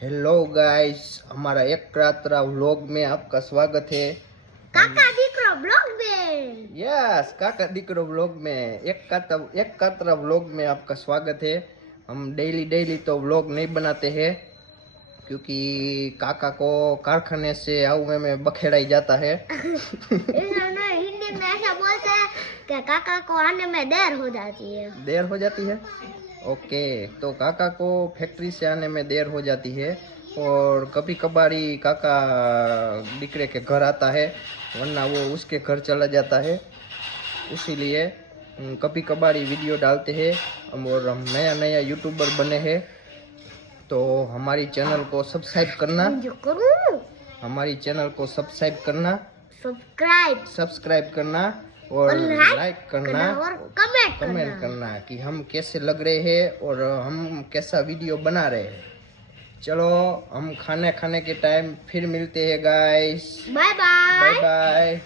Hello guys, हमारा एक रात्रा vlog में आपका स्वागत है। काका दीकरो ब्लॉग में यस, काका दीकरो व्लॉग में एक कातरा व्लॉग में आपका स्वागत है। हम डेली तो व्लॉग नहीं बनाते हैं क्योंकि काका को कारखाने से आउए में बखेड़ा ही जाता है। हिंदी में ऐसा बोलते हैं कि काका को आने में देर हो जाती है। देर हो जाती है। ओके, तो काका को फैक्ट्री से आने में देर हो जाती है और कभी कभारी काका दिकरे के घर आता है, वरना वो उसके घर चला जाता है। इसीलिए कभी कभारी वीडियो डालते हैं और हम नया यूट्यूबर बने हैं। तो हमारी चैनल को सब्सक्राइब करना, हमारी चैनल को सब्सक्राइब करना और लाइक करना और कमेंट करना कि हम कैसे लग रहे हैं और हम कैसा वीडियो बना रहे हैं। चलो, हम खाने के टाइम फिर मिलते हैं guys. Bye bye. Bye bye.